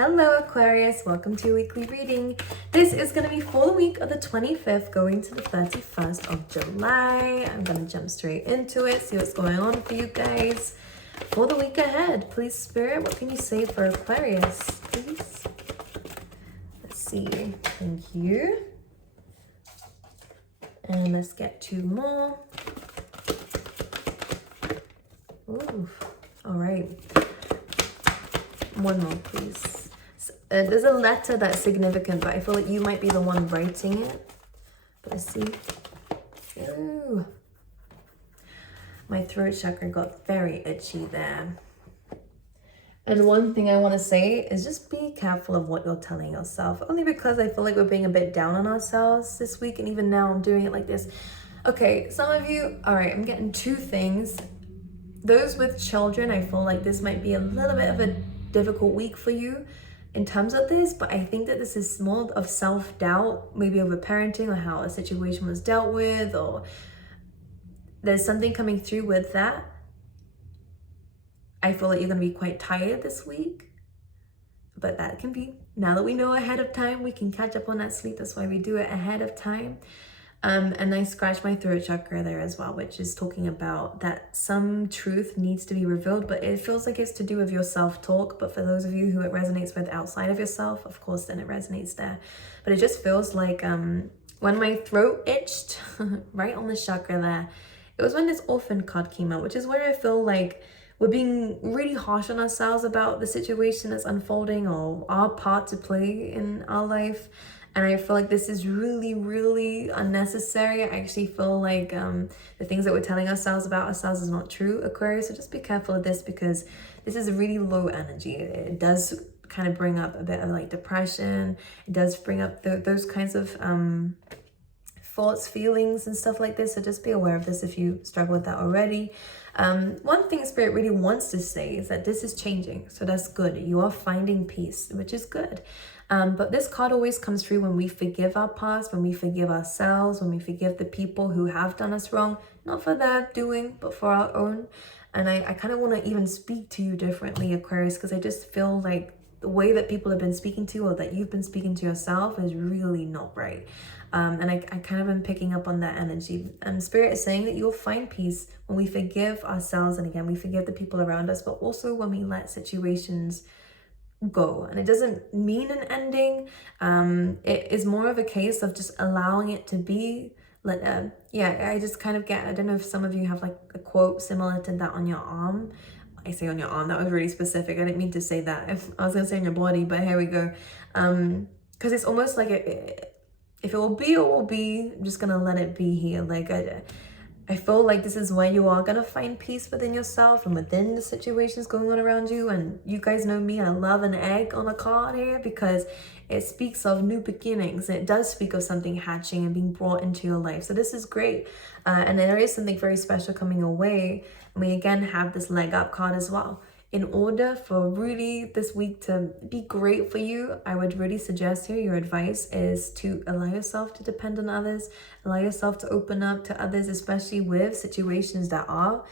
Hello Aquarius, welcome to your weekly reading. This is going to be for the week of the 25th going to the 31st of July. I'm going to jump straight into it, see what's going on for you guys for the week ahead. Please Spirit, what can you say for Aquarius, please? Let's see, thank you. And let's get two more. Ooh, all right. One more, please. There's a letter that's significant, but I feel like you might be the one writing it. But let's see. Ooh. My throat chakra got very itchy there. And one thing I want to say is just be careful of what you're telling yourself. Only because I feel like we're being a bit down on ourselves this week. And even now I'm doing it like this. Okay, some of you, all right, I'm getting two things. Those with children, I feel like this might be a little bit of a difficult week for you in terms of this, but I think that this is more of self-doubt, maybe over parenting or how a situation was dealt with, or there's something coming through with that. I feel like you're going to be quite tired this week, but that can be, now that we know ahead of time, we can catch up on that sleep. That's why we do it ahead of time. And I scratched my throat chakra there as well, which is talking about that some truth needs to be revealed, but it feels like it's to do with your self-talk. But for those of you who it resonates with outside of yourself, of course, then it resonates there. But it just feels like when my throat itched right on the chakra there, it was when this orphan card came out, which is where I feel like we're being really harsh on ourselves about the situation that's unfolding or our part to play in our life. And I feel like this is really, really unnecessary. I actually feel like the things that we're telling ourselves about ourselves is not true, Aquarius. So just be careful of this because this is a really low energy. It does kind of bring up a bit of like depression. It does bring up those kinds of thoughts, feelings and stuff like this. So just be aware of this if you struggle with that already. One thing Spirit really wants to say is that this is changing. So that's good. You are finding peace, which is good. But this card always comes through when we forgive our past, when we forgive ourselves, when we forgive the people who have done us wrong, not for their doing, but for our own. And I kind of want to even speak to you differently, Aquarius, because I just feel like the way that people have been speaking to you or that you've been speaking to yourself is really not right. And I kind of am picking up on that energy. And Spirit is saying that you'll find peace when we forgive ourselves. And again, we forgive the people around us, but also when we let situations go. And it doesn't mean an ending. It is more of a case of just allowing it to be. Yeah, I just kind of get, I don't know if some of you have like a quote similar to that on your arm. I say on your arm, that was really specific. I didn't mean to say that. If I was gonna say on your body, but here we go. Because it's almost like if it will be, it will be. I'm just gonna let it be here. Like I feel like this is where you are gonna find peace within yourself and within the situations going on around you. And you guys know me, I love an egg on a card here because it speaks of new beginnings. It does speak of something hatching and being brought into your life. So this is great. And then there is something very special coming your way. And we again have this leg up card as well. In order for really this week to be great for you, I would really suggest here, your advice is to allow yourself to depend on others, allow yourself to open up to others, especially with situations that are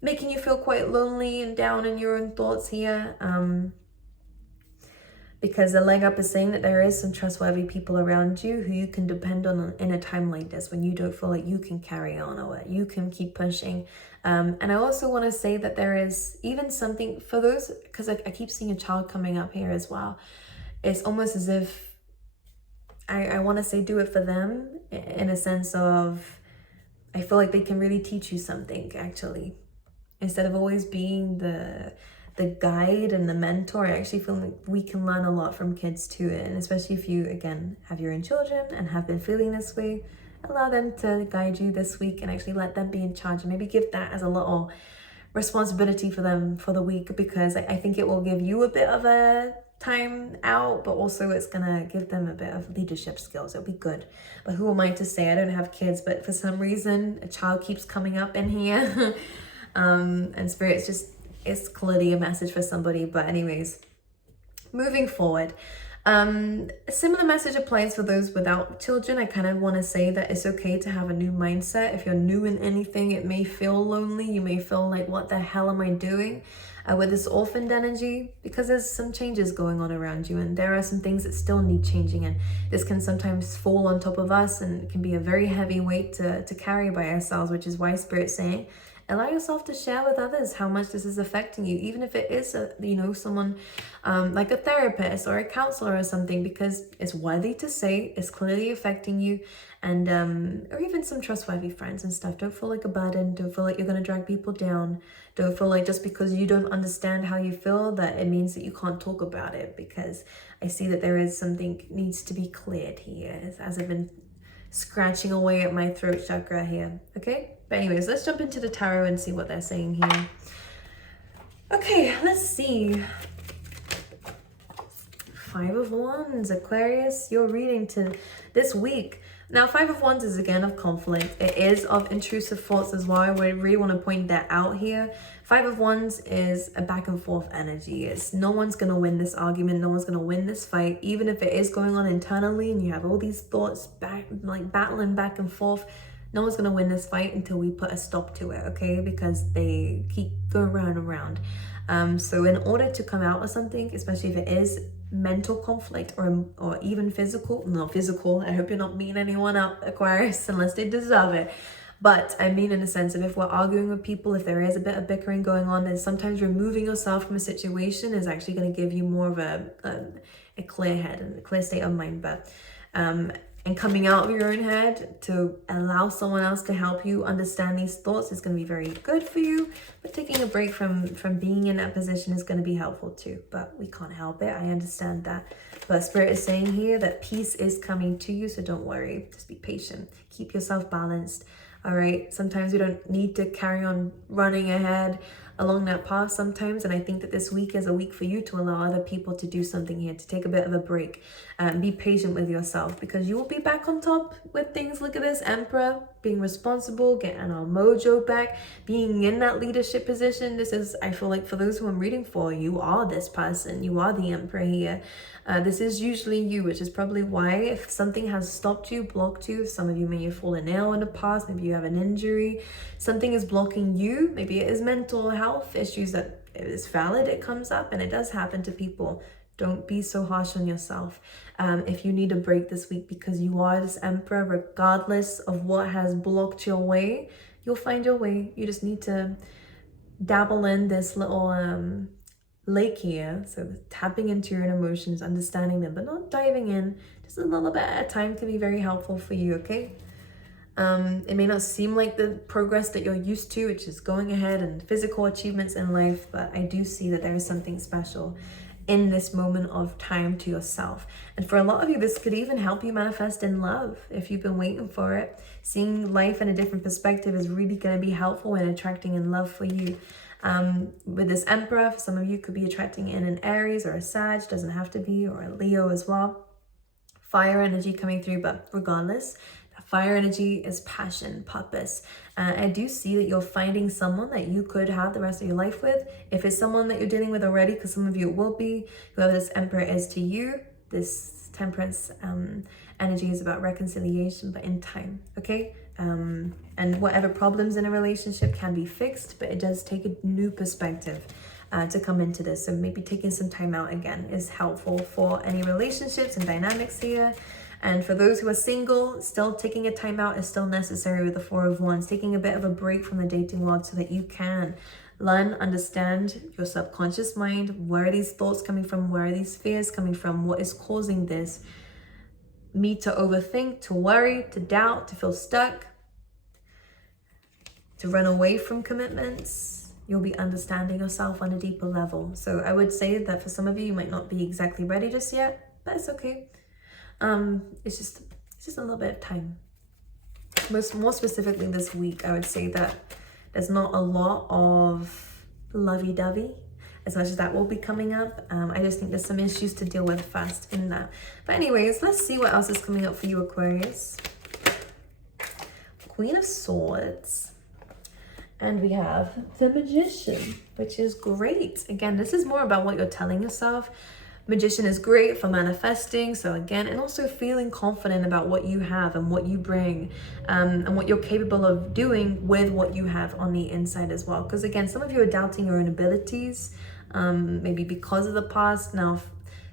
making you feel quite lonely and down in your own thoughts here. Because the leg up is saying that there is some trustworthy people around you who you can depend on in a time like this when you don't feel like you can carry on or you can keep pushing. And I also want to say that there is even something for those, because I keep seeing a child coming up here as well. It's almost as if I want to say do it for them in a sense of I feel like they can really teach you something actually. Instead of always being the guide and the mentor, I actually feel like we can learn a lot from kids too. And especially if you, again, have your own children and have been feeling this way, allow them to guide you this week and actually let them be in charge and maybe give that as a little responsibility for them for the week, because I think it will give you a bit of a time out, but also it's gonna give them a bit of leadership skills. It'll be good. But who am I to say? I don't have kids, but for some reason a child keeps coming up in here. And Spirit's just, it's clearly a message for somebody. But anyways, moving forward, A similar message applies for those without children. I kind of want to say that it's okay to have a new mindset. If you're new in anything, it may feel lonely. You may feel like, what the hell am I doing with this orphaned energy? Because there's some changes going on around you, and there are some things that still need changing, and this can sometimes fall on top of us, and it can be a very heavy weight to carry by ourselves, which is why Spirit's saying, allow yourself to share with others how much this is affecting you, even if it is someone like a therapist or a counselor or something, because it's worthy to say, it's clearly affecting you, and or even some trustworthy friends and stuff. Don't feel like a burden. Don't feel like you're going to drag people down. Don't feel like just because you don't understand how you feel that it means that you can't talk about it, because I see that there is something needs to be cleared here as I've been scratching away at my throat chakra here. Okay, but anyways, let's jump into the tarot and see what they're saying here. Okay, let's see. 5 of Wands, Aquarius, your reading to this week. Now, 5 of Wands is again of conflict. It is of intrusive thoughts as well. I really want to point that out here. 5 of Wands is a back and forth energy. It's no one's going to win this argument. No one's going to win this fight. Even if it is going on internally and you have all these thoughts battling back and forth, no one's going to win this fight until we put a stop to it, okay? Because they keep going round and round. So in order to come out of something, especially if it is mental conflict or even physical, not physical, I hope you're not beating anyone up, Aquarius, unless they deserve it. But I mean in the sense of if we're arguing with people, if there is a bit of bickering going on, then sometimes removing yourself from a situation is actually going to give you more of a clear head and a clear state of mind. But and coming out of your own head to allow someone else to help you understand these thoughts is going to be very good for you. But taking a break from being in that position is going to be helpful too. But we can't help it. I understand that. But Spirit is saying here that peace is coming to you. So don't worry. Just be patient. Keep yourself balanced. All right. Sometimes you don't need to carry on running ahead along that path sometimes, and I think that this week is a week for you to allow other people to do something here, to take a bit of a break, and be patient with yourself, because you will be back on top with things. Look at this Emperor, being responsible, getting our mojo back, being in that leadership position. This is, I feel like for those who I'm reading for, you are this person, you are the Emperor here. This is usually you, which is probably why if something has stopped you, blocked you, some of you may have fallen ill in the past, maybe you have an injury, something is blocking you, maybe it is mental health issues that is valid, it comes up, and it does happen to people. Don't be so harsh on yourself. If you need a break this week because you are this Emperor, regardless of what has blocked your way, you'll find your way. You just need to dabble in this little lake here, so tapping into your own emotions, understanding them, but not diving in. Just a little bit at a time can be very helpful for you, okay? It may not seem like the progress that you're used to, which is going ahead and physical achievements in life, but I do see that there is something special in this moment of time to yourself. And for a lot of you, this could even help you manifest in love if you've been waiting for it. Seeing life in a different perspective is really going to be helpful in attracting in love for you. With this Emperor, for some of you could be attracting in an Aries or a Sag, doesn't have to be, or a Leo as well. Fire energy coming through, but regardless, fire energy is passion, purpose. I do see that you're finding someone that you could have the rest of your life with. If it's someone that you're dealing with already, because some of you it will be, whoever this Emperor is to you, this Temperance energy is about reconciliation, but in time, okay? And whatever problems in a relationship can be fixed, but it does take a new perspective to come into this. So maybe taking some time out again is helpful for any relationships and dynamics here. And for those who are single, still taking a time out is still necessary with the 4 of Wands, taking a bit of a break from the dating world so that you can learn, understand your subconscious mind. Where are these thoughts coming from? Where are these fears coming from? What is causing this? Me to overthink, to worry, to doubt, to feel stuck, to run away from commitments. You'll be understanding yourself on a deeper level. So I would say that for some of you, you might not be exactly ready just yet, but it's okay. It's just a little bit of time. More specifically this week, I would say that there's not a lot of lovey-dovey, as much as that will be coming up. I just think there's some issues to deal with first in that. But anyways, let's see what else is coming up for you, Aquarius. Queen of Swords. And we have the Magician, which is great. Again, this is more about what you're telling yourself. Magician is great for manifesting, so again, and also feeling confident about what you have and what you bring, and what you're capable of doing with what you have on the inside as well. Because again, some of you are doubting your own abilities, maybe because of the past. Now,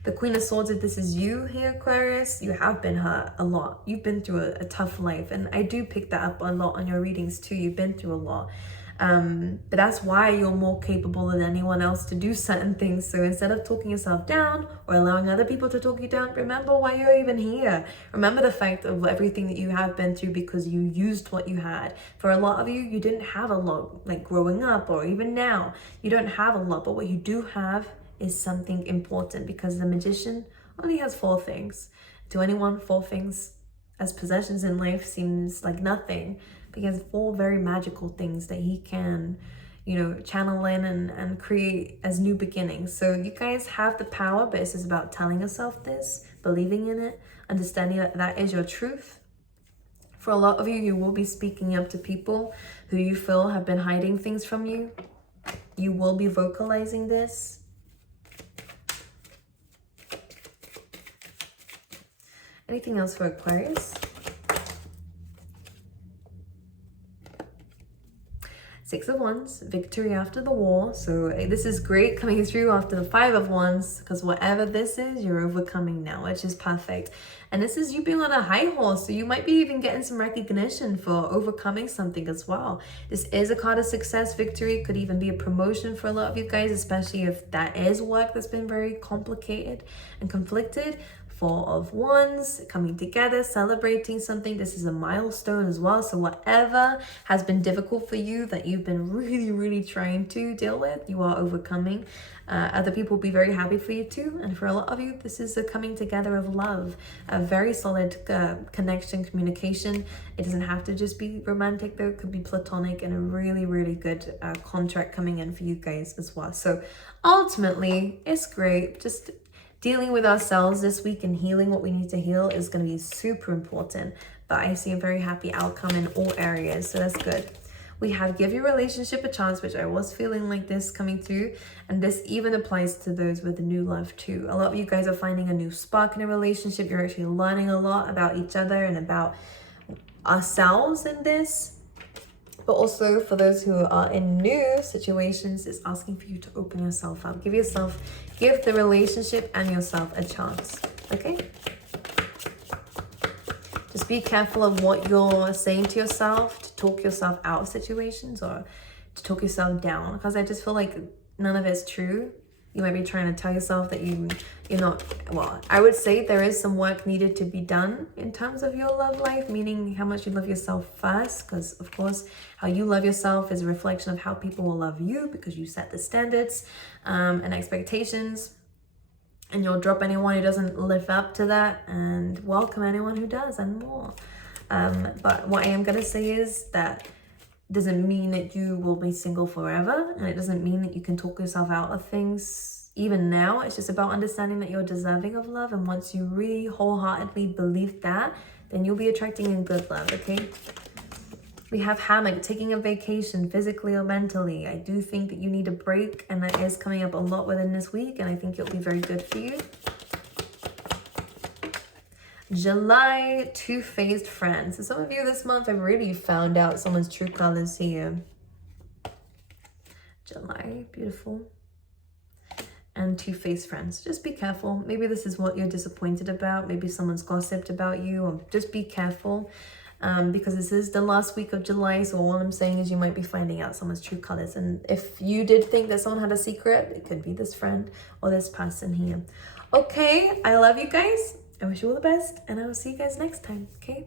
the Queen of Swords, if this is you here, Aquarius, you have been hurt a lot. You've been through a tough life, and I do pick that up a lot on your readings too. You've been through a lot. But that's why you're more capable than anyone else to do certain things. So instead of talking yourself down or allowing other people to talk you down, remember why you're even here. Remember the fact of everything that you have been through, because you used what you had. For a lot of you, you didn't have a lot, like growing up or even now, you don't have a lot, but what you do have is something important, because the Magician only has 4 things. To anyone, 4 things as possessions in life seems like nothing. He has 4 very magical things that he can, channel in and create as new beginnings. So you guys have the power, but it's just about telling yourself this, believing in it, understanding that that is your truth. For a lot of you, you will be speaking up to people who you feel have been hiding things from you. You will be vocalizing this. Anything else for Aquarius? 6 of Wands, victory after the war. So this is great coming through after the 5 of Wands, because whatever this is, you're overcoming now, which is perfect. And this is you being on a high horse, so you might be even getting some recognition for overcoming something as well. This is a card of success, victory. Could even be a promotion for a lot of you guys, especially if that is work that's been very complicated and conflicted. 4 of Wands, coming together, celebrating something. This is a milestone as well. So whatever has been difficult for you that you've been really, really trying to deal with, you are overcoming. Other people will be very happy for you too. And for a lot of you, this is a coming together of love, a very solid connection, communication. It doesn't have to just be romantic though. It could be platonic, and a really, really good contract coming in for you guys as well. So ultimately, it's great. Just dealing with ourselves this week and healing what we need to heal is going to be super important. But I see a very happy outcome in all areas, so that's good. We have give your relationship a chance, which I was feeling like this coming through. And this even applies to those with new love too. A lot of you guys are finding a new spark in a relationship. You're actually learning a lot about each other and about ourselves in this. But also for those who are in new situations, it's asking for you to open yourself up. Give the relationship and yourself a chance, okay? Just be careful of what you're saying to yourself to talk yourself out of situations or to talk yourself down, because I just feel like none of it's true. You might be trying to tell yourself that you're not, well, I would say there is some work needed to be done in terms of your love life, meaning how much you love yourself first, because of course, how you love yourself is a reflection of how people will love you, because you set the standards and expectations, and you'll drop anyone who doesn't live up to that and welcome anyone who does and more. But what I am going to say is that doesn't mean that you will be single forever, and it doesn't mean that you can talk yourself out of things even now. It's just about understanding that you're deserving of love, and once you really wholeheartedly believe that, then you'll be attracting in good love, okay? We have hammock, taking a vacation physically or mentally. I do think that you need a break, and that is coming up a lot within this week, and I think it'll be very good for you. July, two-faced friends. So some of you this month have really found out someone's true colors here. July, beautiful. And two-faced friends. Just be careful. Maybe this is what you're disappointed about. Maybe someone's gossiped about you, or just be careful. Because this is the last week of July, so all I'm saying is you might be finding out someone's true colors. And if you did think that someone had a secret, it could be this friend or this person here. Okay, I love you guys. I wish you all the best, and I will see you guys next time, okay?